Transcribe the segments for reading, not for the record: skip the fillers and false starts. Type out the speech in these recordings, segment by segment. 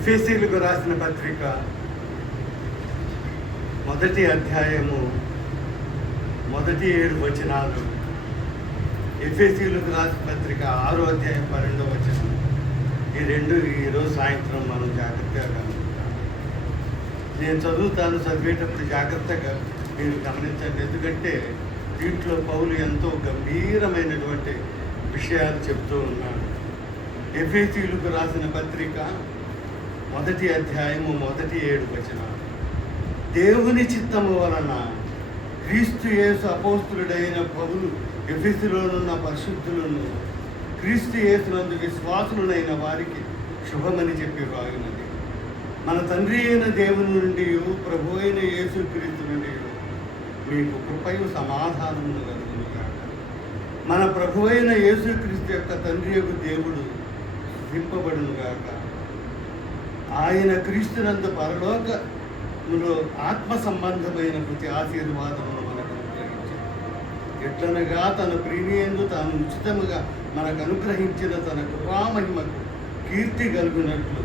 ఎఫెసీయులకు రాసిన పత్రిక మొదటి అధ్యాయము మొదటి 7 వచనాలు. ఎఫెసీయులకు రాసిన పత్రిక 6వ అధ్యాయం 12వ వచనం. ఈ రెండు ఈరోజు సాయంత్రం మనం జాగ్రత్తగా గమనించాలి. నేను చదివేటప్పుడు జాగ్రత్తగా మీరు గమనించండి. ఎందుకంటే దీంట్లో పౌలు ఎంతో గంభీరమైనటువంటి విషయాలు చెప్తూ ఉన్నాడు. ఎఫెసీయులకు రాసిన పత్రిక మొదటి అధ్యాయము మొదటి 7 వచనాలు. దేవుని చిత్తము వలన క్రీస్తు యేసు అపోస్తులుడైన పౌలు ఎఫెసులోనున్న పరిశుద్ధులను క్రీస్తు యేసునందు విశ్వాసులైన వారికి శుభమని చెప్పి వాగినది. మన తండ్రి అయిన దేవుని నుండి ప్రభు అయిన యేసు క్రీస్తు నుండి మీకు కృపయు సమాధానమును కలుగును గాక. మన ప్రభు అయిన యేసు క్రీస్తు యొక్క తండ్రి యొక్క దేవుడు దింపబడును గాక. ఆయన క్రీస్తునందు పరలోకములో ఆత్మ సంబంధమైన ప్రతి ఆశీర్వాదమును మనకు అనుగ్రహించారు. ఎట్లనగా తన ప్రియయందు తాను ఉచితముగా మనకు అనుగ్రహించిన తన కృపామహిమకు కీర్తి కలుగునట్లు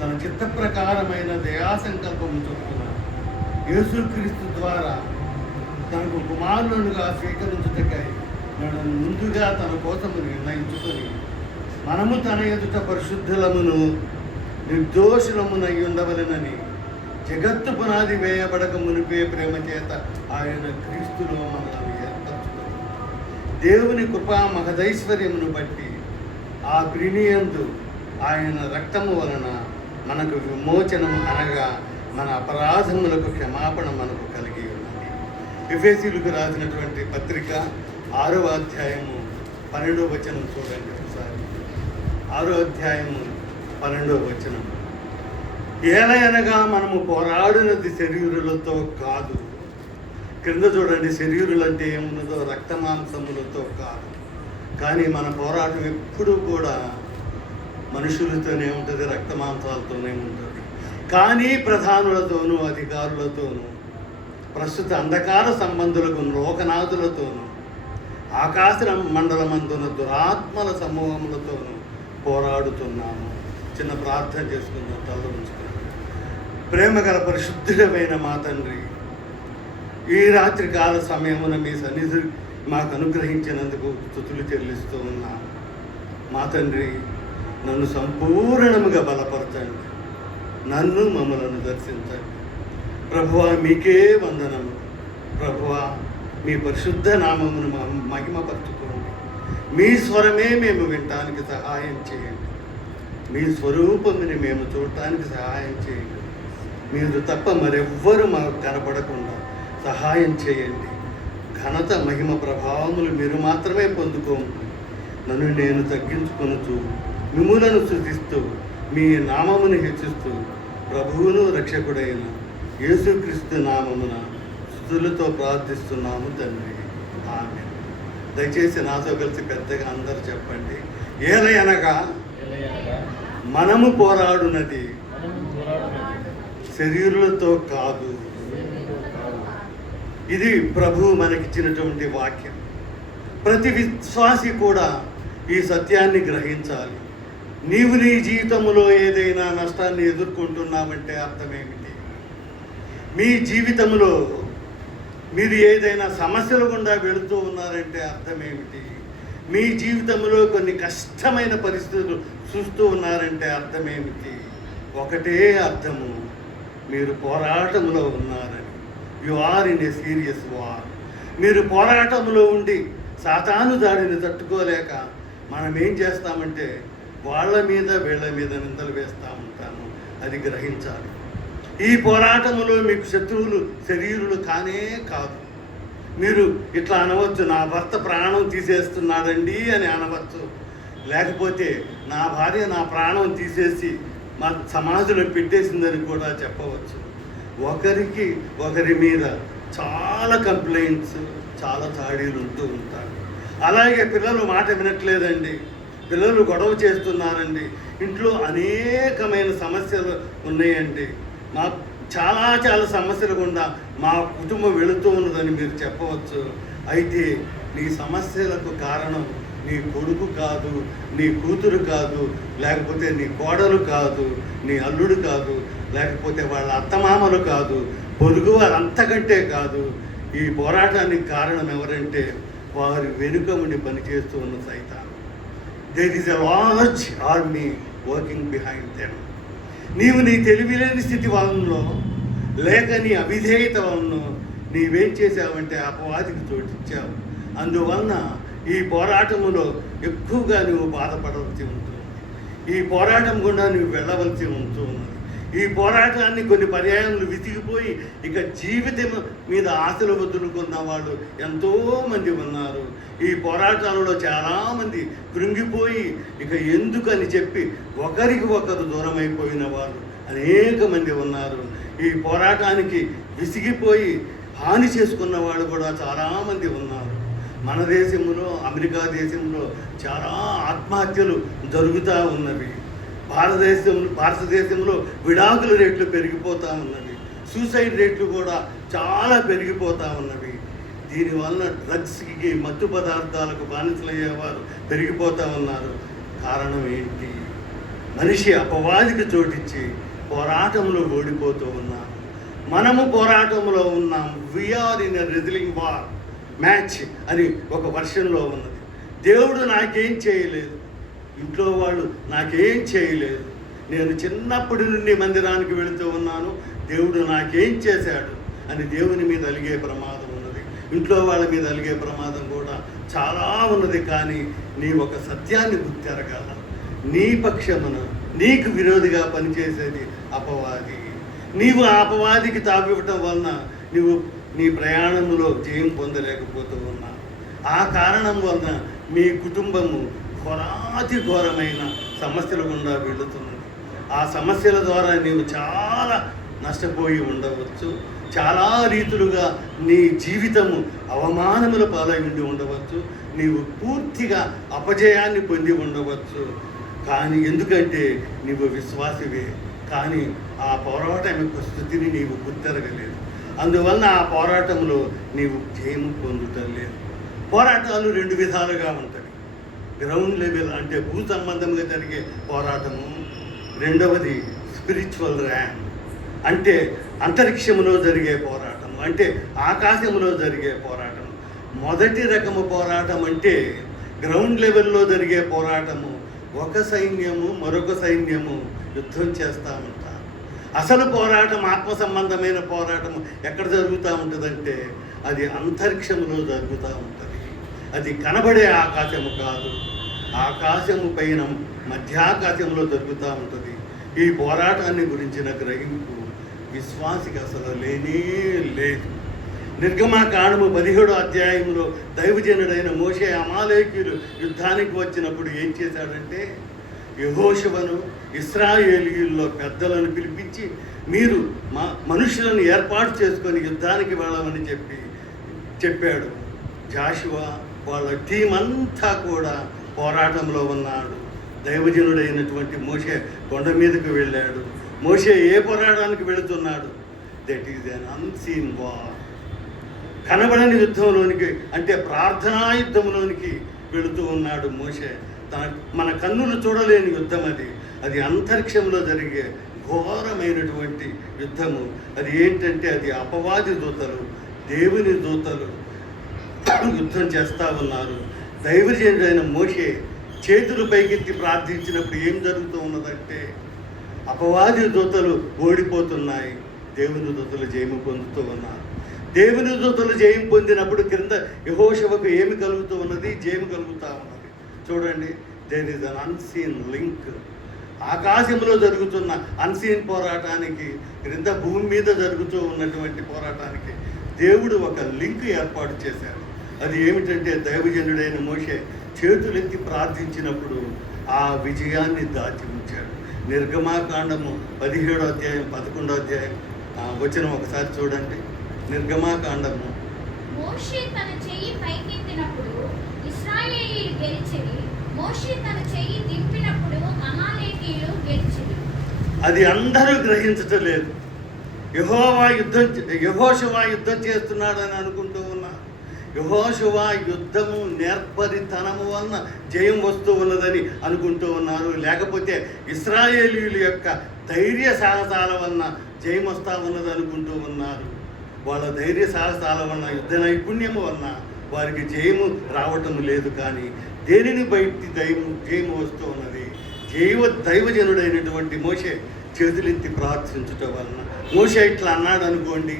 తన చిత్త ప్రకారమైన దయాసంకల్పము చొప్పున యేసుక్రీస్తు ద్వారా తనకు కుమారులుగా స్వీకరించుటకై మనను ముందుగా తన కోసము నిర్ణయించుకొని మనము తన ఎదుట పరిశుద్ధులమును నిర్దోషులమునై ఉండవలెనని జగత్తు పునాది వేయబడక మునిపే ప్రేమ చేత ఆయన క్రీస్తులో మనల్ని ఏర్పరచుకున్నాడు. దేవుని కృపా మహదైశ్వర్యమును బట్టి ఆ ప్రియనియందు ఆయన రక్తము వలన మనకు విమోచనము అనగా మన అపరాధములకు క్షమాపణ మనకు కలిగి ఉన్నది. ఎఫెసీయులకు రాసినటువంటి పత్రిక 6వ అధ్యాయము 12వ వచనం చూడండి ఒకసారి. 6వ అధ్యాయము 12వ వచనం. ఏలయనగా మనము పోరాడినది శరీరులతో కాదు. క్రింద చూడండి, శరీరులు అంటే ఏమున్నదో రక్తమాంసములతో కాదు. కానీ మన పోరాటం ఎప్పుడూ కూడా మనుషులతోనే ఉంటుంది, రక్తమాంసాలతోనే ఉంటుంది. కానీ ప్రధానులతోనూ అధికారులతోనూ ప్రస్తుత అంధకార సంబంధులకు లోకనాథులతోనూ ఆకాశ మండలమందున దురాత్మల సమూహములతోనూ పోరాడుతున్నాము. చిన్న ప్రార్థన చేసుకుందాం, తల ఉంచుకుందాం. ప్రేమగల పరిశుద్ధుడమైన మా తండ్రి, ఈ రాత్రి కాల సమయమున మీ సన్నిధి మాకు అనుగ్రహించినందుకు స్తుతులు చెల్లిస్తూ ఉన్నాము. మా తండ్రి, నన్ను సంపూర్ణముగా బలపరచండి, నన్ను మమ్మలను దర్శించండి. ప్రభువా, మీకే వందనము. ప్రభువా, మీ పరిశుద్ధ నామమును మహిమపరచుకోండి. మీ స్వరమే మేము వినటానికి సహాయం చేయండి. మీ స్వరూపముని మేము చూడటానికి సహాయం చేయండి. మీరు తప్ప మరెవ్వరూ మాకు కనపడకుండా సహాయం చేయండి. ఘనత మహిమ ప్రభావములు మీరు మాత్రమే పొందుకోండి. నన్ను నేను తగ్గించుకొనుచు మిమ్ములను స్తుతిస్తూ మీ నామమును హెచ్చిస్తూ ప్రభువును రక్షకుడైన యేసుక్రీస్తు నామమున స్తుతులతో ప్రార్థిస్తున్నాము తండ్రి, ఆమేన్. దయచేసి నాతో కలిసి పెద్దగా అందరూ చెప్పండి. ఏలయనగా మనము పోరాడునది శరీరులతో కాదు. ఇది ప్రభువు మనకిచ్చినటువంటి వాక్యం. ప్రతి విశ్వాసి కూడా ఈ సత్యాన్ని గ్రహించాలి. నీవు నీ జీవితంలో ఏదైనా నష్టాన్ని ఎదుర్కొంటున్నావంటే అర్థమేమిటి? మీ జీవితంలో మీరు ఏదైనా సమస్యల గుండా వెళుతూ ఉన్నారంటే అర్థమేమిటి? మీ జీవితంలో కొన్ని కష్టమైన పరిస్థితులు చూస్తూ ఉన్నారంటే అర్థమేమిటి? ఒకటే అర్థము, మీరు పోరాటంలో ఉన్నారని. You are in a serious war. మీరు పోరాటంలో ఉండి సాతాను దాడిని తట్టుకోలేక మనం ఏం చేస్తామంటే వాళ్ళ మీద వీళ్ళ మీద నిందలు వేస్తూ ఉంటాము. అది గ్రహించాలి. ఈ పోరాటంలో మీకు శత్రువులు శరీరులు కానే కాదు. మీరు ఇట్లా అనవచ్చు, నా భర్త ప్రాణం తీసేస్తున్నాడండి అని అనవచ్చు. లేకపోతే నా భార్య నా ప్రాణం తీసేసి మా సమాధిలో పెట్టేసిందని కూడా చెప్పవచ్చు. ఒకరి మీద చాలా కంప్లైంట్స్, చాలా దాడులు ఉంటూ ఉంటారు. అలాగే పిల్లలు మాట వినట్లేదండి, పిల్లలు గొడవ చేస్తున్నారండి, ఇంట్లో అనేకమైన సమస్యలు ఉన్నాయండి, మా చాలా సమస్యలు గుండా మా కుటుంబం వెళుతూ ఉన్నదని మీరు చెప్పవచ్చు. అయితే నీ సమస్యలకు కారణం నీ కొడుకు కాదు, నీ కూతురు కాదు, లేకపోతే నీ కోడలు కాదు, నీ అల్లుడు కాదు, లేకపోతే వాళ్ళ అత్తమామలు కాదు, పొరుగు వారు అంతకంటే కాదు. ఈ పోరాటానికి కారణం ఎవరంటే వారి వెనుక ఉండి పనిచేస్తూ ఉన్న సైతాను. There is a large army working behind them. నీవు నీ తెలివిలేని స్థితి వలనలో లేక నీ అవిధేయత వలన నీవేం చేసావంటే అపవాదికి చోటిచ్చావు. అందువలన ఈ పోరాటములో ఎక్కువగా నువ్వు బాధపడవలసి ఉంటుంది. ఈ పోరాటం గుండా నువ్వు వెళ్ళవలసి ఉంటుంది. ఈ పోరాటాన్ని కొన్ని పర్యాయములు విసిగిపోయి ఇక జీవితం మీద ఆశలు వదులుకున్న వాళ్ళు ఎంతోమంది ఉన్నారు. ఈ పోరాటాలలో చాలామంది కృంగిపోయి ఇక ఎందుకని చెప్పి ఒకరికి ఒకరు దూరం అయిపోయిన వాళ్ళు అనేక మంది ఉన్నారు. ఈ పోరాటానికి విసిగిపోయి హాని చేసుకున్న వాళ్ళు కూడా చాలామంది ఉన్నారు. మన దేశంలో, అమెరికా చాలా ఆత్మహత్యలు జరుగుతూ ఉన్నవి. భారతదేశంలో విడాకుల రేట్లు పెరిగిపోతూ ఉన్నవి. సూసైడ్ రేట్లు కూడా చాలా పెరిగిపోతూ ఉన్నవి. దీనివల్ల డ్రగ్స్కి, మత్తు పదార్థాలకు బానిసలయ్యేవారు పెరిగిపోతూ ఉన్నారు. కారణం ఏంటి? మనిషి అపవాదికి చోటిచ్చి పోరాటంలో ఓడిపోతూ ఉన్నాం. మనము పోరాటంలో ఉన్నాం. We are in a wrestling war match అని ఒక వర్షన్లో ఉన్నది. దేవుడు నాకేం చేయలేదు, ఇంట్లో వాళ్ళు నాకేం చేయలేదు, నేను చిన్నప్పటి నుండి మందిరానికి వెళుతూ ఉన్నాను, దేవుడు నాకేం చేశాడు అని దేవుని మీద అలిగే ప్రమాదం ఉన్నది. ఇంట్లో వాళ్ళ మీద అలిగే ప్రమాదం కూడా చాలా ఉన్నది. కానీ నీ ఒక సత్యాన్ని గుర్తెరగాల. నీ పక్షమున నీకు విరోధిగా పనిచేసేది అపవాది. నీవు ఆ అపవాదికి తావివ్వటం వలన నువ్వు నీ ప్రయాణంలో జయం పొందలేకపోతూ ఉన్నా. ఆ కారణం వలన మీ కుటుంబము ఘోరాతి ఘోరమైన సమస్యల గుండా వెళుతున్నది. ఆ సమస్యల ద్వారా నీవు చాలా నష్టపోయి ఉండవచ్చు. చాలా రీతులుగా నీ జీవితము అవమానముల పాలై ఉండి ఉండవచ్చు. నీవు పూర్తిగా అపజయాన్ని పొంది ఉండవచ్చు. కానీ ఎందుకంటే నీవు విశ్వాసివే, కానీ ఆ పోరాటం యొక్క స్థితిని నీవు గుర్తెరగలేదు. అందువలన ఆ పోరాటంలో నీవు జయము పొందుటం లేదు. పోరాటాలు రెండు విధాలుగా ఉంటాయి. గ్రౌండ్ లెవెల్ అంటే భూ సంబంధంగా జరిగే పోరాటము. రెండవది స్పిరిచువల్ ర్యాంక్ అంటే అంతరిక్షంలో జరిగే పోరాటం, అంటే ఆకాశంలో జరిగే పోరాటం. మొదటి రకము పోరాటం అంటే గ్రౌండ్ లెవెల్లో జరిగే పోరాటము. ఒక సైన్యము మరొక సైన్యము యుద్ధం చేస్తూ ఉంటారు. అసలు పోరాటం, ఆత్మ సంబంధమైన పోరాటము ఎక్కడ జరుగుతూ ఉంటుందంటే అది అంతరిక్షంలో జరుగుతూ ఉంటుంది. అది కనబడే ఆకాశము కాదు, ఆకాశము పైన మధ్యాకాశంలో జరుగుతూ ఉంటుంది. ఈ పోరాటాన్ని గురించిన గ్రహింపు విశ్వాసికి అసలు లేనే లేదు. నిర్గమాకాండము 17వ అధ్యాయంలో దైవజనుడైన మోషే అమాలేకీయులు యుద్ధానికి వచ్చినప్పుడు ఏం చేశాడంటే యెహోషువను ఇశ్రాయేలీయుల్లో పెద్దలను పిలిపించి మీరు మనుషులను ఏర్పాటు చేసుకొని యుద్ధానికి వెళ్ళమని చెప్పాడు. జాషువా వాళ్ళ టీం అంతా కూడా పోరాటంలో ఉన్నాడు. దైవజనుడైనటువంటి మోషే కొండ మీదకు వెళ్ళాడు. మోషే ఏ పోరాటానికి వెళుతున్నాడు? That is an unseen war. కనబడని యుద్ధంలోనికి, అంటే ప్రార్థనా యుద్ధంలోనికి వెళుతూ ఉన్నాడు మోషే. మన కన్నులు చూడలేని యుద్ధం అది అంతరిక్షంలో జరిగే ఘోరమైనటువంటి యుద్ధము. అది ఏంటంటే అది అపవాది దూతలు, దేవుని దూతలు యుద్ధం చేస్తూ ఉన్నారు. దైవజనుడైన మోషే చేతులు పైకెత్తి ప్రార్థించినప్పుడు ఏం జరుగుతూ ఉన్నదంటే అపవాది దూతలు ఓడిపోతున్నాయి, దేవుని దూతలు జయము పొందుతూ ఉన్నారు. దేవుని దూతలు జయం పొందినప్పుడు క్రింద యెహోషువకు ఏమి కలుగుతూ ఉన్నది? జయము కలుగుతూ ఉన్నది. చూడండి, there is an unseen link. ఆకాశంలో జరుగుతున్న అన్సీన్ పోరాటానికి, క్రింద భూమి మీద జరుగుతూ ఉన్నటువంటి పోరాటానికి దేవుడు ఒక లింక్ ఏర్పాటు చేశాడు. అది ఏమిటంటే దైవజనుడైన మోషే చేతులెత్తి ప్రార్థించినప్పుడు ఆ విజయాన్ని దాచి ఉంచాడు. నిర్గమాకాండము 17వ అధ్యాయం 11వ అధ్యాయం వచనం ఒకసారి చూడండి. నిర్గమాకాండము. మోషే తన చెయ్యి పైకెత్తినప్పుడు ఇశ్రాయేలీయులు గెలిచిరి. మోషే తన చెయ్యి దింపినప్పుడు అమాలేకీయులు గెలిచిరి. అది అందరూ గ్రహించటం లేదు. యెహోషువ యుద్ధం చేస్తున్నాడని అనుకుంటూ ఉన్నారు. యెహోషువ యుద్ధము నేర్పరితనము వలన జయం వస్తూ ఉన్నదని అనుకుంటూ ఉన్నారు. లేకపోతే ఇశ్రాయేలీయుల యొక్క ధైర్య సాహసాల వలన జయం వస్తూ ఉన్నది అనుకుంటూ ఉన్నారు. వాళ్ళ ధైర్య సాహసాల వలన యుద్ధ నైపుణ్యము వలన వారికి జయము రావటం లేదు. కానీ దేనిని బయటి జయము వస్తూ ఉన్నది? దైవజనుడైనటువంటి మోషే చేతులెత్తి ప్రార్థించటం వలన. మోషే ఇట్లా అన్నాడు అనుకోండి,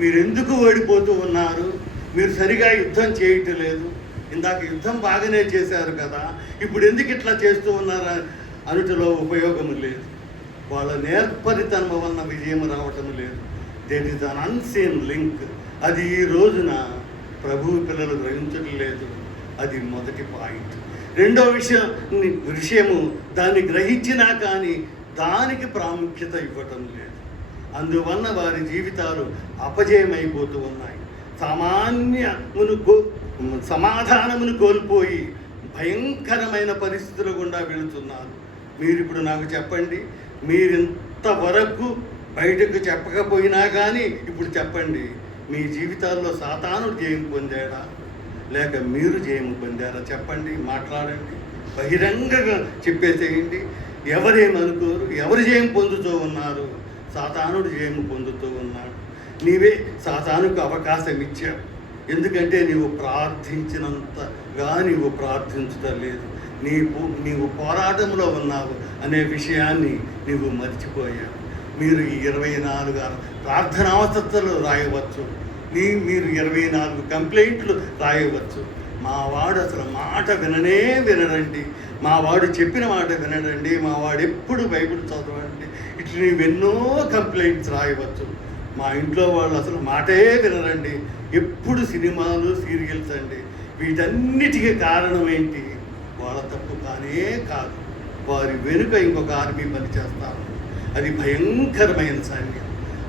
మీరెందుకు ఓడిపోతూ ఉన్నారు? మీరు సరిగా యుద్ధం చేయటం లేదు. ఇందాక యుద్ధం బాగానే చేశారు కదా, ఇప్పుడు ఎందుకు ఇట్లా చేస్తూ ఉన్నారు అనుటలో ఉపయోగం లేదు. వాళ్ళ నేర్పరితనం వలన విజయం రావటం లేదు. That is an unseen link. అది ఈ రోజున ప్రభువు పిల్లలు గ్రహించడం లేదు. అది మొదటి పాయింట్. రెండో విషయము దాన్ని గ్రహించినా కానీ దానికి ప్రాముఖ్యత ఇవ్వటం లేదు. అందువలన వారి జీవితాలు అపజయమైపోతూ ఉన్నాయి. సమాధానమును కోల్పోయి భయంకరమైన పరిస్థితుల గుండా వెళుతున్నారు. మీరు ఇప్పుడు నాకు చెప్పండి, మీరింతవరకు బయటకు చెప్పకపోయినా కానీ ఇప్పుడు చెప్పండి, మీ జీవితాల్లో సాతానుడు జయం పొందాడా లేక మీరు జయం పొందారా? చెప్పండి, మాట్లాడండి, బహిరంగంగా చెప్పేసేయండి. ఎవరేమనుకోరు. ఎవరు జయం పొందుతూ ఉన్నారు? సాతానుడు జయం పొందుతూ ఉన్నాడు. నీవే సాతానుకు అవకాశం ఇచ్చావు. ఎందుకంటే నీవు ప్రార్థించినంతగా నీవు ప్రార్థించడం లేదు. నీవు పోరాటంలో ఉన్నావు అనే విషయాన్ని నీవు మర్చిపోయావు. మీరు ఈ 24 ప్రార్థనావస్థలు రాయవచ్చు. మీరు 24 కంప్లైంట్లు రాయవచ్చు. మా వాడు అసలు మాట వినడండి, మా వాడు చెప్పిన మాట వినడండి, మా వాడు ఎప్పుడు బైబిల్ చదవండి, ఇట్లా నీవెన్నో కంప్లైంట్స్ రాయవచ్చు. మా ఇంట్లో వాళ్ళు అసలు మాటే వినరండి, ఎప్పుడు సినిమాలు సీరియల్స్ అండి. వీటన్నిటికీ కారణం ఏంటి? వాళ్ళ తప్పు కానే కాదు. వారి వెనుక ఇంకొక ఆర్మీ పనిచేస్తారు. అది భయంకరమైన సైన్యం.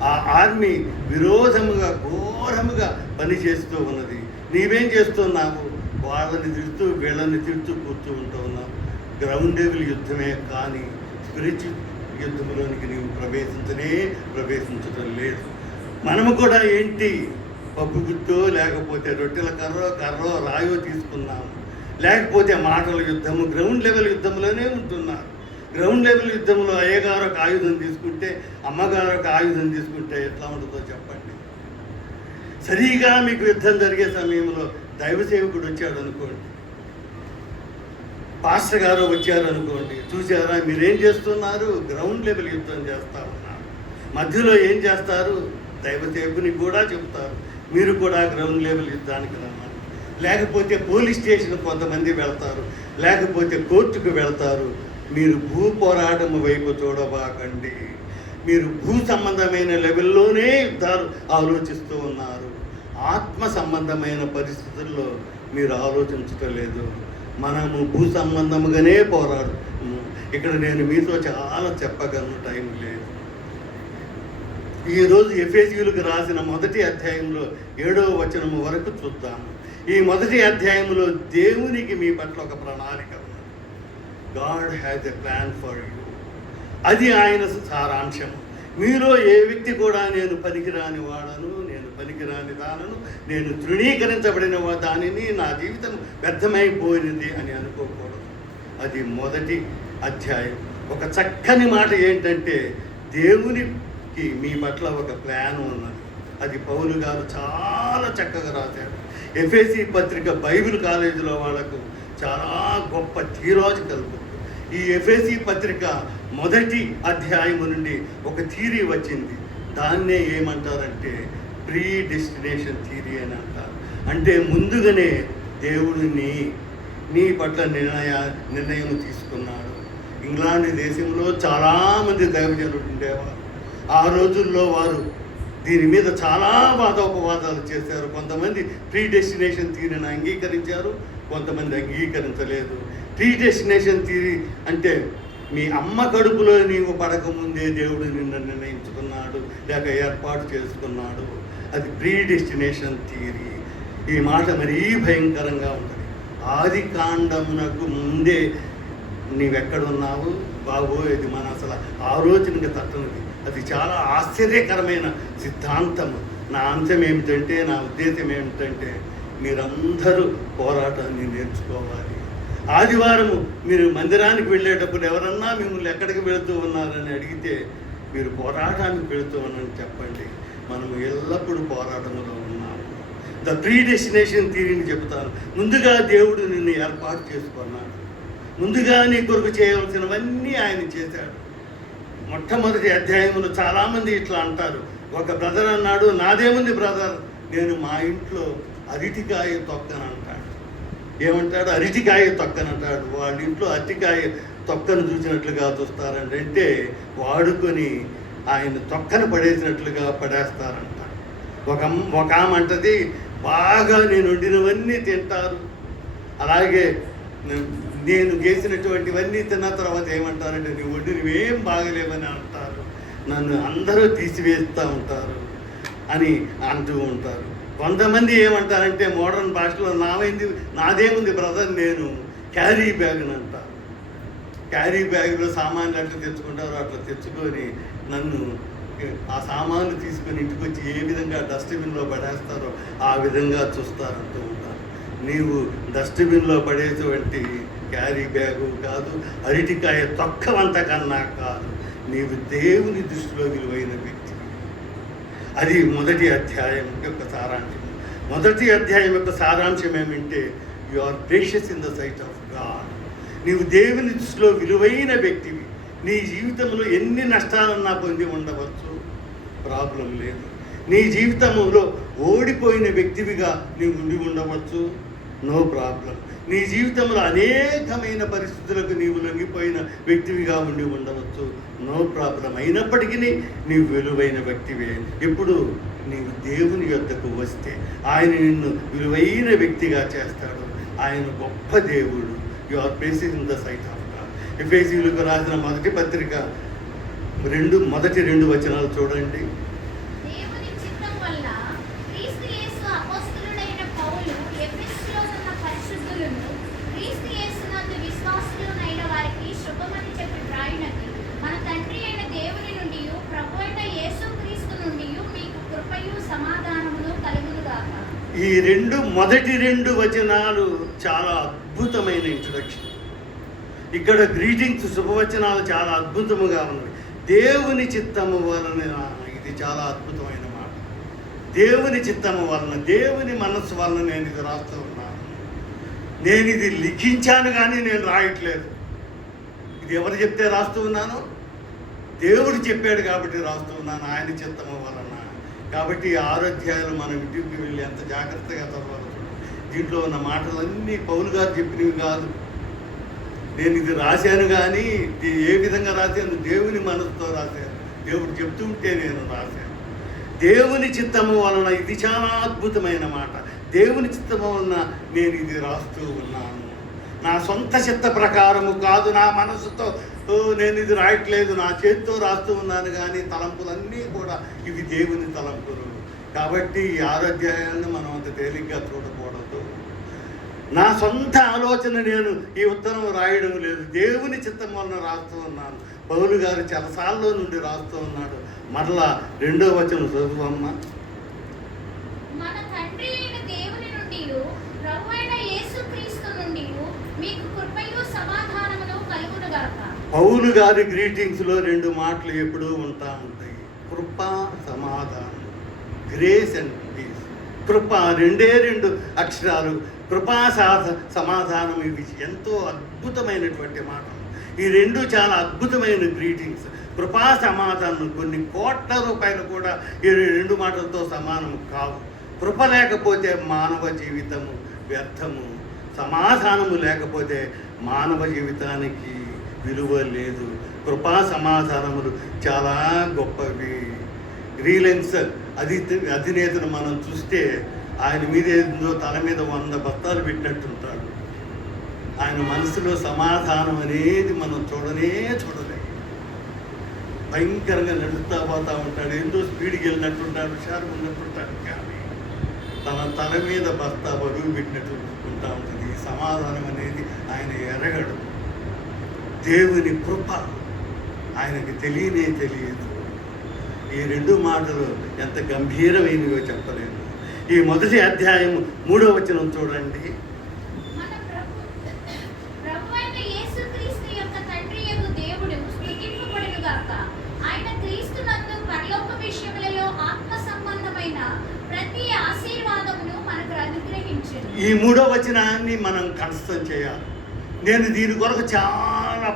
ఆ ఆర్మీ విరోధముగా ఘోరముగా పనిచేస్తూ ఉన్నది. నీవేం చేస్తున్నావు? వాళ్ళని తిడుతూ వీళ్ళని తిడుతూ కూర్చో ఉంటూ ఉన్నావు. గ్రౌండ్ లెవెల్ యుద్ధమే కానీ స్పిరిచువల్ యుద్ధంలోనికి నీవు ప్రవేశించడం లేదు. మనము కూడా ఏంటి, పప్పు గుత్తో లేకపోతే రొట్టెల కర్రో రాయో తీసుకున్నాము. లేకపోతే మాటల యుద్ధము, గ్రౌండ్ లెవెల్ యుద్ధంలోనే ఉంటున్నారు. గ్రౌండ్ లెవెల్ యుద్ధంలో అయ్యగారు ఒక ఆయుధం తీసుకుంటే, అమ్మగారు ఒక ఆయుధం తీసుకుంటే ఎట్లా ఉంటుందో చెప్పండి. సరిగా మీకు యుద్ధం జరిగే సమయంలో దైవ సేవకుడు వచ్చాడు అనుకోండి, పాస్టర్ గారు వచ్చారు అనుకోండి, చూసారా మీరేం చేస్తున్నారు? గ్రౌండ్ లెవెల్ యుద్ధం చేస్తూ ఉన్నారు. మధ్యలో ఏం చేస్తారు? దైవ సేవకునికి కూడా చెప్తారు, మీరు కూడా గ్రౌండ్ లెవెల్ యుద్ధానికి రమ్మని. లేకపోతే పోలీస్ స్టేషన్ కొంతమంది వెళ్తారు, లేకపోతే కోర్టుకు వెళ్తారు. మీరు భూ పోరాటం వైపు చూడబాకండి. మీరు భూ సంబంధమైన లెవెల్లోనే యుద్ధాలు ఆలోచిస్తూ ఉన్నారు. ఆత్మ సంబంధమైన పరిస్థితుల్లో మీరు ఆలోచించటం లేదు. మనము భూ సంబంధముగానే పోరాడు. ఇక్కడ నేను మీతో చాలా చెప్పగలను, టైం లేదు. ఈరోజు ఎఫెసీయులకు రాసిన 1వ అధ్యాయంలో 7వ వచనము వరకు చూద్దాము. ఈ 1వ అధ్యాయంలో దేవునికి మీ పట్ల ఒక ప్రణాళిక ఉన్నది. God has a plan for you. అది ఆయన సారాంశం. మీలో ఏ వ్యక్తి కూడా నేను పనికిరాని వాడను, నేను పనికిరాని దానను, నేను తృణీకరించబడిన దానిని, నా జీవితం వ్యర్థమైపోయినది అని అనుకోకూడదు. అది 1వ అధ్యాయం. ఒక చక్కని మాట ఏంటంటే, దేవునికి మీ పట్ల ఒక ప్లాన్ ఉన్నది. అది పౌలు గారు చాలా చక్కగా రాశారు. ఎఫెసీ పత్రిక బైబిల్ కాలేజీలో వాళ్ళకు చాలా గొప్ప థియలాజికల్ బుక్. ఈ ఎఫెసీ పత్రిక 1వ అధ్యాయం నుండి ఒక థియరీ వచ్చింది. దాన్నే ఏమంటారంటే ప్రీ డెస్టినేషన్ థియరీ అని అంటారు. అంటే ముందుగానే దేవుడు నీ పట్ల నిర్ణయం తీసుకున్నాడు. ఇంగ్లాండ్ దేశంలో చాలామంది దైవజనులు ఉండేవారు. ఆ రోజుల్లో వారు దీని మీద చాలా వాదోపవాదాలు చేశారు. కొంతమంది ప్రీ డెస్టినేషన్ థియరీని అంగీకరించారు, కొంతమంది అంగీకరించలేదు. ప్రీ డెస్టినేషన్ థియరీ అంటే మీ అమ్మ కడుపులో నీవు పడకముందే దేవుడు నిన్ను నిర్ణయించుకున్నాడు లేక ఏర్పాటు చేసుకున్నాడు. అది ప్రీ డెస్టినేషన్ థియరీ. ఈ మాట మరీ భయంకరంగా ఉంటుంది. ఆది కాండమునకు ముందే నీవెక్కడున్నావు బాబో, ఇది మన అసలు ఆలోచనకి తట్టనిది. అది చాలా ఆశ్చర్యకరమైన సిద్ధాంతము. నా అంశం ఏమిటంటే, నా ఉద్దేశం ఏమిటంటే, మీరందరూ పోరాటాన్ని నేర్చుకోవాలి. ఆదివారము మీరు మందిరానికి వెళ్ళేటప్పుడు ఎవరన్నా మిమ్మల్ని ఎక్కడికి వెళుతూ ఉన్నారని అడిగితే మీరు పోరాటానికి వెళుతూ ఉన్నారని చెప్పండి. మనం ఎల్లప్పుడూ పోరాటంలో ఉన్నాము. ద ప్రీ డెస్టినేషన్ థియరీని చెబుతాను. ముందుగా దేవుడు నిన్ను ఏర్పాటు చేసుకున్నాడు. ముందుగా నీ కొరకు చేయవలసినవన్నీ ఆయన చేశాడు. మొట్టమొదటి అధ్యాయంలో చాలామంది ఇట్లా అంటారు. ఒక బ్రదర్ అన్నాడు, నాదేముంది బ్రదర్, నేను మా ఇంట్లో అరటికాయ తొక్కను అంటాడు. ఏమంటాడు? అరటికాయ తొక్కనంటాడు. వాళ్ళ ఇంట్లో అరటికాయ తొక్కను చూసినట్లుగా చూస్తారండి. అంటే వాడుకొని ఆయన తొక్కను పడేసినట్లుగా పడేస్తారంట. ఒక ఆమె అంటది, బాగా నేను వండినవన్నీ తింటారు, అలాగే నేను చేసినటువంటివన్నీ తిన్న తర్వాత ఏమంటారంటే నీ వండినవేం బాగలేవని అంటారు, నన్ను అందరూ తీసివేస్తూ ఉంటారు అని అంటూ ఉంటారు. కొంతమంది ఏమంటారంటే మోడర్న్ భాషలో నాదేముంది బ్రదర్, నేను క్యారీ బ్యాగ్ని అంటారు. క్యారీ బ్యాగ్లో సామాన్లు ఎట్లా తెచ్చుకుంటారో అట్లా తెచ్చుకొని నన్ను ఆ సామాన్లు తీసుకొని ఇంటికి వచ్చి ఏ విధంగా డస్ట్బిన్లో పడేస్తారో ఆ విధంగా చూస్తారంటూ ఉంటారు. నీవు డస్ట్బిన్లో పడేటువంటి క్యారీ బ్యాగు కాదు, అరటికాయ తొక్కవంత కన్నా కాదు, నీవు దేవుని దృష్టిలో విలువైన వ్యక్తి. అది మొదటి అధ్యాయం యొక్క సారాంశం. మొదటి అధ్యాయం యొక్క సారాంశం ఏమంటే you are precious in the sight of God. నీవు దేవుని దృష్టిలో విలువైన వ్యక్తివి. నీ జీవితంలో ఎన్ని నష్టాలన్నా పొంది ఉండవచ్చు, ప్రాబ్లం లేదు. నీ జీవితంలో ఓడిపోయిన వ్యక్తివిగా నీవు ఉండి ఉండవచ్చు, నో ప్రాబ్లం. నీ జీవితంలో అనేకమైన పరిస్థితులకు నీవు లొంగిపోయిన వ్యక్తివిగా ఉండి ఉండవచ్చు, నో ప్రాబ్లం. అయినప్పటికీ నీవు విలువైన వ్యక్తివే. ఎప్పుడు నీవు దేవుని యొద్దకు వస్తే ఆయన నిన్ను విలువైన వ్యక్తిగా చేస్తాడు. ఆయన గొప్ప దేవుడు. You are placing in the sight of God. ఎఫెసీయులకు రాసిన మొదటి పత్రిక మొదటి 2 వచనాలు చూడండి. దేవుని చిత్తం వల్ల క్రీస్తు యేసు అపొస్తలుడైన పౌలు ఎఫెసులో ఉన్న పరిశుద్ధులను క్రీస్తు యేసునందు విశ్వాసులైన వారికి శుభమని చెప్పి వ్రాయునది మన తండ్రి అయిన దేవుని నుండి ప్రభువైన యేసుక్రీస్తు నుండి మీకు కృపయు సమాధానమును కలుగునుగాక. ఈ మొదటి 2 వచనాలు చాలా అద్భుతమైన ఇంట్రడక్షన్. ఇక్కడ గ్రీటింగ్స్, శుభవచనాలు చాలా అద్భుతముగా ఉన్నాయి. దేవుని చిత్తము వలన, ఇది చాలా అద్భుతమైన మాట. దేవుని చిత్తము వలన, దేవుని మనస్సు వలన నేను ఇది రాస్తూ ఉన్నాను. నేను ఇది లిఖించాను కానీ నేను రాయట్లేదు. ఇది ఎవరు చెప్తే రాస్తూ ఉన్నాను? దేవుడు చెప్పాడు కాబట్టి రాస్తూ ఉన్నాను, ఆయన చిత్తము వలన. కాబట్టి 6 అధ్యాయాలు మనం ఇంటికి వెళ్ళి ఎంత జాగ్రత్తగా చదవాలి. దీంట్లో ఉన్న మాటలన్నీ పౌలు గారు చెప్పినవి కాదు. నేను ఇది రాశాను కానీ ఏ విధంగా రాశాను? దేవుని మనసుతో రాశాను. దేవుడు చెప్తుంటే నేను రాశాను. దేవుని చిత్తము వలన, ఇది చాలా అద్భుతమైన మాట. దేవుని చిత్తము వలన నేను ఇది రాస్తూ ఉన్నాను. నా సొంత చిత్త ప్రకారము కాదు, నా మనసుతో నేను ఇది రాయట్లేదు, నా చేతితో రాస్తూ ఉన్నాను. కానీ తలంపులన్నీ కూడా ఇవి దేవుని తలంపులు. కాబట్టి ఈ 6 అధ్యాయాలను మనం అంత తేలిగ్గా చూడకూడదు. నా సొంత ఆలోచన నేను ఈ ఉత్తరం రాయడం లేదు, దేవుని చిత్తం వలన రాస్తూ ఉన్నాను. పౌలు గారు చెరసాల్లో నుండి రాస్తూ ఉన్నాడు. మరలా 2వ వచనం చదువమ్మ. మన తండ్రి అయిన దేవుని నుండి ప్రభువైన యేసుక్రీస్తు నుండి మీకు కృపయు సమాధానమును కలుగునుగాక. పౌలు గారి గ్రీటింగ్స్లో 2 మాటలు ఎప్పుడూ ఉంటాయి. కృప, సమాధానం, గ్రేస్ అండ్ పీస్. కృప 2 అక్షరాలు. కృపా సమాధానం, ఇవి ఎంతో అద్భుతమైనటువంటి మాటలు. ఈ 2 చాలా అద్భుతమైన గ్రీటింగ్స్. కృపా సమాధానం కొన్ని కోట్ల రూపాయలు కూడా ఈ 2 మాటలతో సమానం కావు. కృప లేకపోతే మానవ జీవితము వ్యర్థము, సమాధానము లేకపోతే మానవ జీవితానికి విలువ లేదు. కృపా సమాధానములు చాలా గొప్పవి. రిలయన్స్ అధినేతను మనం చూస్తే ఆయన మీద ఏదో తల మీద 100 బస్తాలు పెట్టినట్టుంటాడు. ఆయన మనసులో సమాధానం అనేది మనం చూడలేదు. భయంకరంగా నడుస్తూ పోతూ ఉంటాడు, ఎంతో స్పీడ్కి వెళ్ళినట్టుంటాడు, హుషారుగా ఉన్నట్టుంటాడు. కానీ తన తల మీద బస్తా బరువు పెట్టినట్టు ఉంటా ఉంటుంది. సమాధానం అనేది ఆయన ఎరగడు. దేవుని కృప ఆయనకి తెలియదు. ఈ 2 మాటలు ఎంత గంభీరమైనవో చెప్పలేను. ఈ మొదటి అధ్యాయం 3వ వచనం చూడండి. మన ప్రభువైన యేసుక్రీస్తు యొక్క తండ్రియగు దేవుడు స్తుతింపబడునుగాక. ఆయన క్రీస్తునందు పరలోక విషయములలో ఆత్మ సంబంధమైన ప్రతి ఆశీర్వాదమును మనకు అనుగ్రహించును. ఈ 3వ వచనాన్ని మనం కంఠస్థం చేయాలి. నేను దీని కొరకు చాలా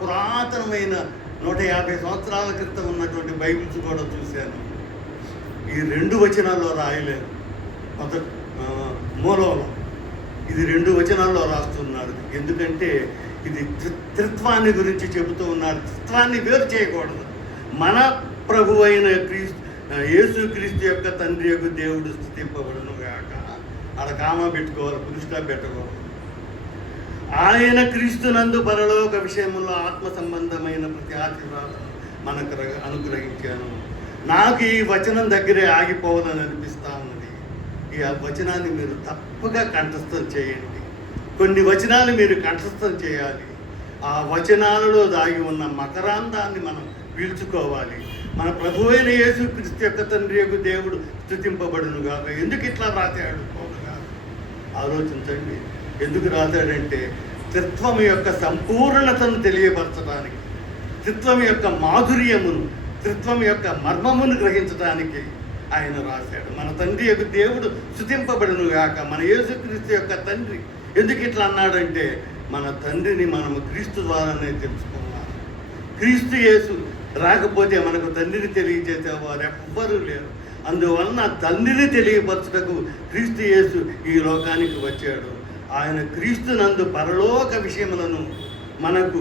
పురాతనమైన 150 సంవత్సరాల క్రితం ఉన్నటువంటి బైబిల్స్ కూడా చూశాను. ఈ 2 వచనాల్లో రాయలేదు, మూలంలో ఇది 2 వచనాల్లో రాస్తున్నారు. ఎందుకంటే ఇది త్రిత్వాన్ని గురించి చెబుతూ ఉన్నారు. త్రిత్వాన్ని వేరు చేయకూడదు. మన ప్రభు అయిన యేసుక్రీస్తు యొక్క తండ్రి యొక్క దేవుడు స్తుతింపబడును గాక. అక్కడ కామా పెట్టుకోవాలి, పురుషుడా పెట్టకూడదు. ఆయన క్రీస్తునందు పరలోక విషయములో ఆత్మ సంబంధమైన ప్రతి ఆశీర్వాదం మనకు అనుగ్రహించాను. నాకు ఈ వచనం దగ్గరే ఆగిపోవాలని అనిపిస్తూ ఉన్నది. ఈ వచనాన్ని మీరు తప్పగా కంఠస్థం చేయండి. కొన్ని వచనాలు మీరు కంఠస్థం చేయాలి. ఆ వచనాలలో దాగి ఉన్న మకరాందాన్ని మనం పీల్చుకోవాలి. మన ప్రభువైన యేసుక్రీస్తు యొక్క తండ్రి యొక్క దేవుడు స్తుతింపబడును గాక. ఎందుకు ఇట్లా రాశాడు పౌలుగా ఆలోచించండి. ఎందుకు రాశాడంటే త్రిత్వం యొక్క సంపూర్ణతను తెలియపరచడానికి, త్రిత్వం యొక్క మాధుర్యమును, త్రిత్వం యొక్క మర్మమును గ్రహించడానికి ఆయన రాశాడు. మన తండ్రి యొక్క దేవుడు స్తుతింపబడును గాక. మన యేసుక్రీస్తు యొక్క తండ్రి ఎందుకు ఇట్లా అన్నాడంటే మన తండ్రిని మనము క్రీస్తు ద్వారానే తెలుసుకోవాలి. క్రీస్తు యేసు రాకపోతే మనకు తండ్రిని తెలియజేసేవారు ఎవ్వరూ లేరు. అందువలన తండ్రిని తెలియపరచుటకు క్రీస్తు యేసు ఈ లోకానికి వచ్చాడు. ఆయన క్రీస్తునందు పరలోక విషయములను, మనకు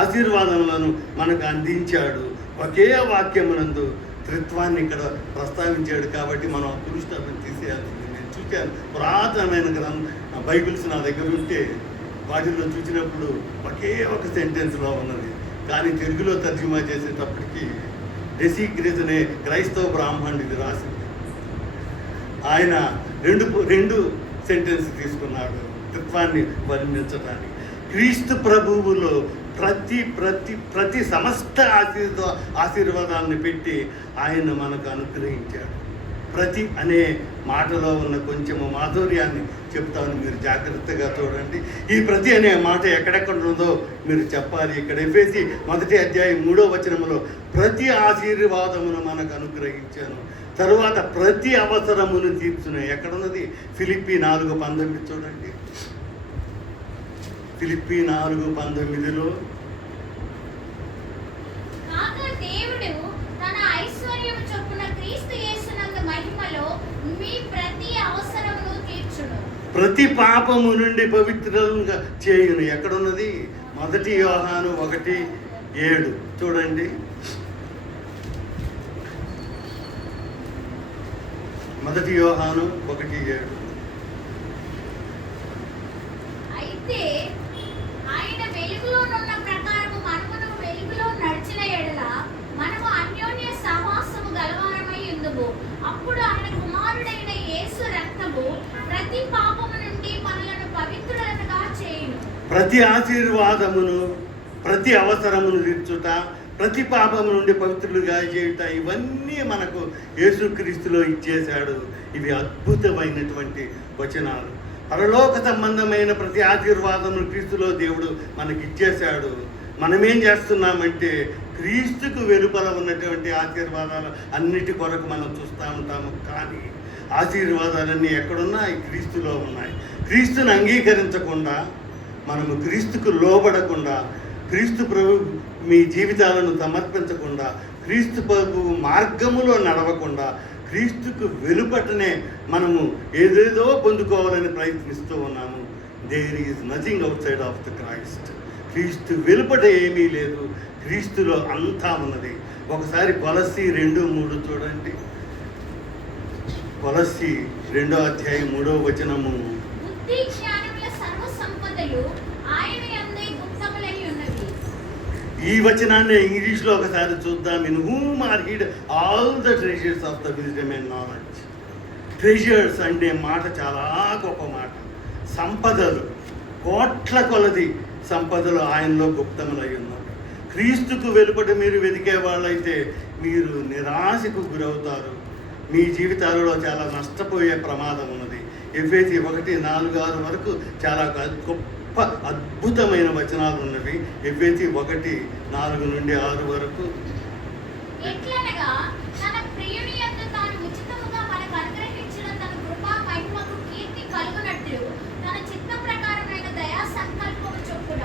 ఆశీర్వాదములను మనకు అందించాడు. ఒకే వాక్యమునందు త్రిత్వాన్ని ఇక్కడ ప్రస్తావించాడు. కాబట్టి మనం పురుషులను తీసేయాల్సింది. నేను చూశాను పురాతనమైన బైబిల్స్ నా దగ్గర ఉంటే వాటిల్లో చూసినప్పుడు ఒకే ఒక సెంటెన్స్లో ఉన్నది. కానీ తెలుగులో తర్జుమా చేసేటప్పటికి డెసిగ్రేస్ అనే క్రైస్తవ బ్రాహ్మణుడు ఇది రాసింది. ఆయన రెండు సెంటెన్స్ తీసుకున్నాడు త్రిత్వాన్ని వర్ణించడానికి. క్రీస్తు ప్రభువులో ప్రతి సమస్త ఆశీర్వాదాలను పెట్టి ఆయన మనకు అనుగ్రహించాడు. ప్రతి అనే మాటలో ఉన్న కొంచెము మాధుర్యాన్ని చెప్తాను, మీరు జాగ్రత్తగా చూడండి. ఈ ప్రతి అనే మాట ఎక్కడెక్కడ ఉందో మీరు చెప్పాలి. ఇక్కడ ఎఫెసీ 1వ అధ్యాయం 3వ వచనములో ప్రతి ఆశీర్వాదమును మనకు అనుగ్రహించాను, తరువాత ప్రతి అవసరమును తీర్చును. ఎక్కడున్నది? ఫిలిప్పీ 4:19 చూడండి. ఫిలిప్పీ 4:19లో దేవుడు తన ఐశ్వర్యము చొప్పున క్రీస్తు యేసునందు మహిమలో మీ ప్రతి అవసరమును తీర్చును, ప్రతి పాపము నుండి పవిత్రంగా చేయును. ఎక్కడున్నది? 1 యోహాను 1:7 చూడండి. 1 యోహాను 1:7. అయితే ఆయన వెలుగులోనున్న ప్రకారము మనమును వెలుగులో నడిచిన ఎడల మనము అన్యోన్య సహవాసము గలవారమై ఉందుము. అప్పుడు ఆయన కుమారుడైన యేసు రక్తము ప్రతి పాపము నుండి మనలను పవిత్రులనుగా చేయును. ప్రతి ఆశీర్వాదమును, ప్రతి అవసరమును తీర్చుట, ప్రతి పాపము నుండి పవిత్రులుగా చేయుట, ఇవన్నీ మనకు యేసుక్రీస్తులో ఇచ్చేశాడు. ఇవి అద్భుతమైనటువంటి వచనాలు. పరలోక సంబంధమైన ప్రతి ఆశీర్వాదమును క్రీస్తులో దేవుడు మనకి ఇచ్చేశాడు. మనమేం చేస్తున్నామంటే క్రీస్తుకు వెలుపల ఉన్నటువంటి ఆశీర్వాదాలు అన్నిటి కొరకు మనం చూస్తూ ఉంటాము. కానీ ఆశీర్వాదాలన్నీ ఎక్కడున్నాయి? క్రీస్తులో ఉన్నాయి. క్రీస్తుని అంగీకరించకుండా, మనము క్రీస్తుకు లోబడకుండా, క్రీస్తు ప్రభు మీ జీవితాలను సమర్పించకుండా, క్రీస్తు ప్రభు మార్గములో నడవకుండా, క్రీస్తుకు వెలుపటనే మనము ఏదేదో పొందుకోవాలని ప్రయత్నిస్తూ ఉన్నాము. There is nothing outside of the Christ. క్రీస్తు వెలుపట ఏమీ లేదు, క్రీస్తులో అంతా ఉన్నది. ఒకసారి కొలస్సీ 2:3 చూడండి. కొలస్సీ 2వ అధ్యాయం 3వ వచనము. బుద్ధి జ్ఞానముల సర్వ సంపదలు ఆయన యందే గుప్తములై ఉన్నవి. ఈ వచనాన్ని ఇంగ్లీష్లో ఒకసారి చూద్దాం. In whom are hid all the treasures of the wisdom and knowledge. Treasures అంటే మాట చాలా గొప్ప మాట. సంపదలు, కోట్ల కొలది సంపదలు ఆయనలో గుప్తములై ఉన్నవి. క్రీస్తుకు వెలుపట మీరు వెతికే వాళ్ళైతే మీరు నిరాశకు గురవుతారు. మీ జీవితాలలో చాలా నష్టపోయే ప్రమాదం ఉన్నది. ఎఫెసీ 1:4-6 వరకు చాలా గొప్ప అద్భుతమైన వచనాలు ఉన్నవి. ఎఫెసీ 1:4-6 వరకు. ఎట్లనగా తన ప్రియుని యందు తాను ఉచితముగా మనకు అనుగ్రహించిన తన కృపా మహిమకు కీర్తి కలుగునట్లు తన చిత్త ప్రకారమైన దయా సంకల్పము చొప్పున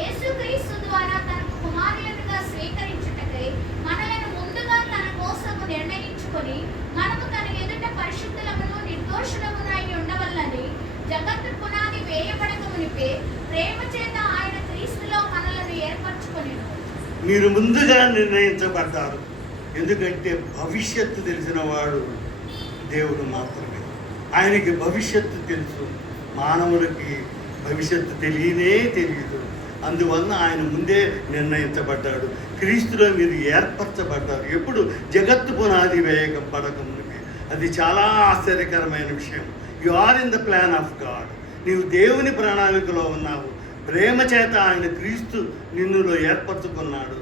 యేసుక్రీస్తు ద్వారా తనకు కుమారులుగా స్వీకరించుటకై మనలను ముందుగా తన కోసము నిర్ణయించుకొని మనము తన ఎదుట పరిశుద్ధులమును నిర్దోషులమునై ఉండవల్లని జగత్తు పునాది వేయబడక మునిపే ప్రేమ చేత ఆయన క్రీస్తులో మనలను ఏర్పరచుకొనెను. మీరు ముందుగా నిర్ణయించబడ్డారు. ఎందుకంటే భవిష్యత్తు తెలిసిన వాడు దేవుడు మాత్రమే. ఆయనకి భవిష్యత్తు తెలుసు, మానవులకి భవిష్యత్తు తెలియదు. అందువలన ఆయన ముందే నిర్ణయించబడ్డాడు. క్రీస్తులో మీరు ఏర్పరచబడ్డారు. ఎప్పుడు? జగత్తు పునాది వేయబడక ముందే. అది చాలా ఆశ్చర్యకరమైన విషయం. You are in the plan of God. నీవు దేవుని ప్రణాళికలో ఉన్నావు. ప్రేమ చేత ఆయన క్రీస్తు నిన్నులో ఏర్పరచుకున్నాడు.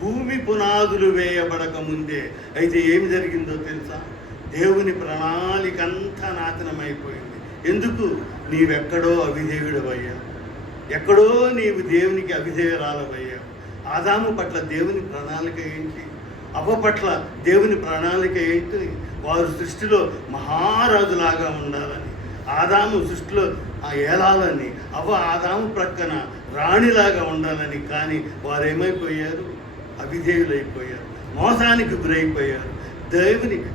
భూమి పునాదులు వేయబడక ముందే. అయితే ఏమి జరిగిందో తెలుసా? దేవుని ప్రణాళిక అంతా నాశనమైపోయింది. ఎందుకు? నీవెక్కడో అవిధేయుడవయ్యావు. ఎక్కడో నీవు దేవునికి అవిధేయురాలవయ్యావు. ఆదాము పట్ల దేవుని ప్రణాళిక ఏంటి? అవ్వ పట్ల దేవుని ప్రణాళిక ఏంటి? వారు సృష్టిలో మహారాజులాగా ఉండాలని, ఆదాము సృష్టిలో ఏలాలని, అవ్వ ఆదాము ప్రక్కన రాణిలాగా ఉండాలని. కానీ వారు ఏమైపోయారు? అవిధేయులైపోయారు, మోసానికి గురైపోయారు, దేవునికి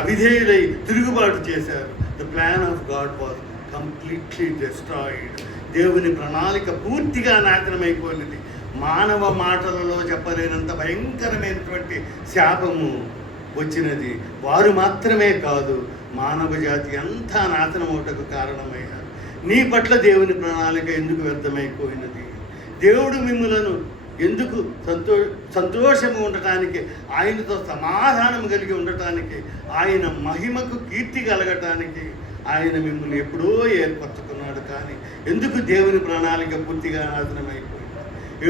అవిధేయులై తిరుగుబాటు చేశారు. The plan of God was completely destroyed. దేవుని ప్రణాళిక పూర్తిగా నాశనమైపోయినది. మానవ మాటలలో చెప్పలేనంత భయంకరమైనటువంటి శాపము వచ్చినది. వారు మాత్రమే కాదు, మానవ జాతి అంతా నాశనమవుటకు కారణమయ్యారు. నీ పట్ల దేవుని ప్రణాళిక ఎందుకు వ్యర్థమైపోయినది? దేవుడు మిమ్ములను ఎందుకు సంతోషము ఉండటానికి, ఆయనతో సమాధానం కలిగి ఉండటానికి, ఆయన మహిమకు కీర్తి కలగటానికి ఆయన మిమ్మల్ని ఎప్పుడో ఏర్పరచుకున్నాడు. కానీ ఎందుకు దేవుని ప్రణాళిక పూర్తిగా నాశనమైపోయింది?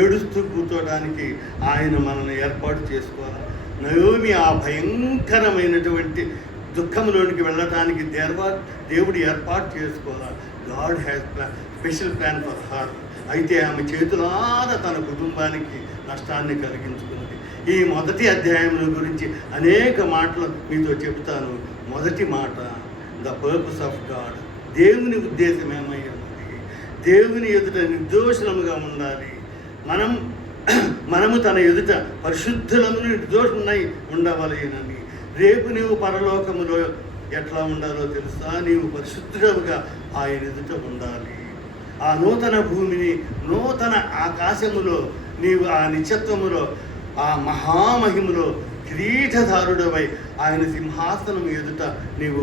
ఏడుస్తూ కూర్చోడానికి ఆయన మనల్ని ఏర్పాటు చేసుకోవాలి. నయోమి ఆ భయంకరమైనటువంటి దుఃఖంలోనికి వెళ్ళటానికి దేవుడు ఏర్పాటు చేసుకోవాలి. God has special plan for her. అయితే ఆమె చేతులారా తన కుటుంబానికి నష్టాన్ని కలిగించుకున్నది. ఈ మొదటి అధ్యాయంలో గురించి అనేక మాటలు మీతో చెప్తాను. మొదటి మాట, ద పర్పస్ ఆఫ్ గాడ్. దేవుని ఉద్దేశం ఏమై ఉన్నది? దేవుని ఎదుట నిర్దోషులముగా ఉండాలి. మనము తన ఎదుట పరిశుద్ధులమును నిర్దోషులై ఉండవలేనని. రేపు నీవు పరలోకములో ఎట్లా ఉండాలో తెలుసా? నీవు పరిశుద్ధుడవుగా ఆయన ఎదుట ఉండాలి. ఆ నూతన భూమిని, నూతన ఆకాశములో నీవు ఆ నిత్యత్వములో, ఆ మహామహిములో కిరీటధారుడవై ఆయన సింహాసనం ఎదుట నీవు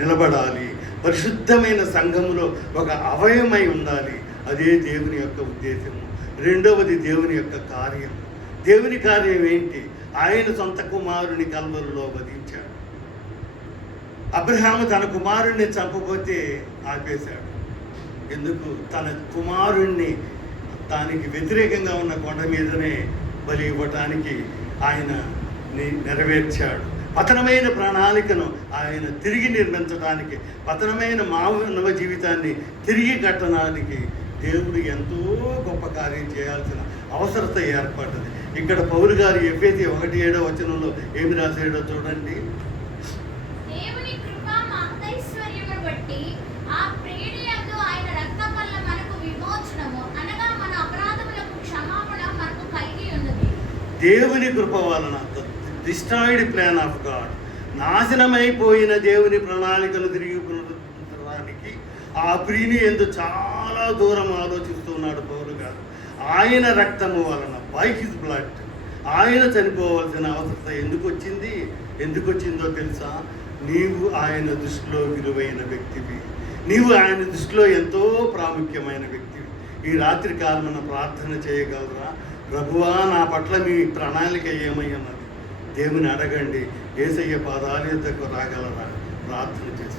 నిలబడాలి. పరిశుద్ధమైన సంఘములో ఒక అవయవమై ఉండాలి. అదే దేవుని యొక్క ఉద్దేశము. రెండవది దేవుని యొక్క కార్యం. దేవుని కార్యం ఏంటి? ఆయన సొంత కుమారుని కల్వరులో వధించాడు. అబ్రహాము తన కుమారుణ్ణి చంపబోతే ఆపేశాడు. ఎందుకు? తన కుమారుణ్ణి దానికి వ్యతిరేకంగా ఉన్న కొండ మీదనే బలి ఇవ్వటానికి ఆయన నెరవేర్చాడు. పతనమైన ప్రణాళికను ఆయన తిరిగి నిర్మించడానికి, పతనమైన మానవ జీవితాన్ని తిరిగి కట్టడానికి దేవుడు ఎంతో గొప్ప కార్యం చేయాల్సిన అవసరత ఏర్పడ్డది. ఇక్కడ పౌలు గారు ఎఫెసీ 1:7 ఏమి రాశాడో చూడండి. దేవుని కృపా మహదైశ్వర్యమును బట్టి ఆ ప్రియుని యందు ఆయన రక్తం వల్ల మనకు విమోచనము, అనగా మన అపరాధములకు క్షమాపణ మనకు కలిగి ఉన్నది. దేవుని కృప వలన, డిస్ట్రాయిడ్ ప్లాన్ ఆఫ్ గాడ్, నాశనమైపోయిన దేవుని ప్రణాళికను తిరిగి పునరుద్ధరించడానికి ఆ ప్రియుని యందు చాలా దూరం ఆలోచిస్తున్నాడు పౌలు గారు. ఆయన రక్తము వలన, బై హిజ్ బ్లడ్, ఆయన చనిపోవాల్సిన అవసరత ఎందుకు వచ్చిందో తెలుసా? నీవు ఆయన దృష్టిలో విలువైన వ్యక్తివి. నీవు ఆయన దృష్టిలో ఎంతో ప్రాముఖ్యమైన వ్యక్తివి. ఈ రాత్రి కాలమున ప్రార్థన చేయగలరా? ప్రభువా, నా పట్ల మీ ప్రణాళిక ఏమై ఉన్నది? దేవుని అడగండి. యేసయ్య పాదాల యొద్దకు రాగలరా? ప్రార్థన చేయండి.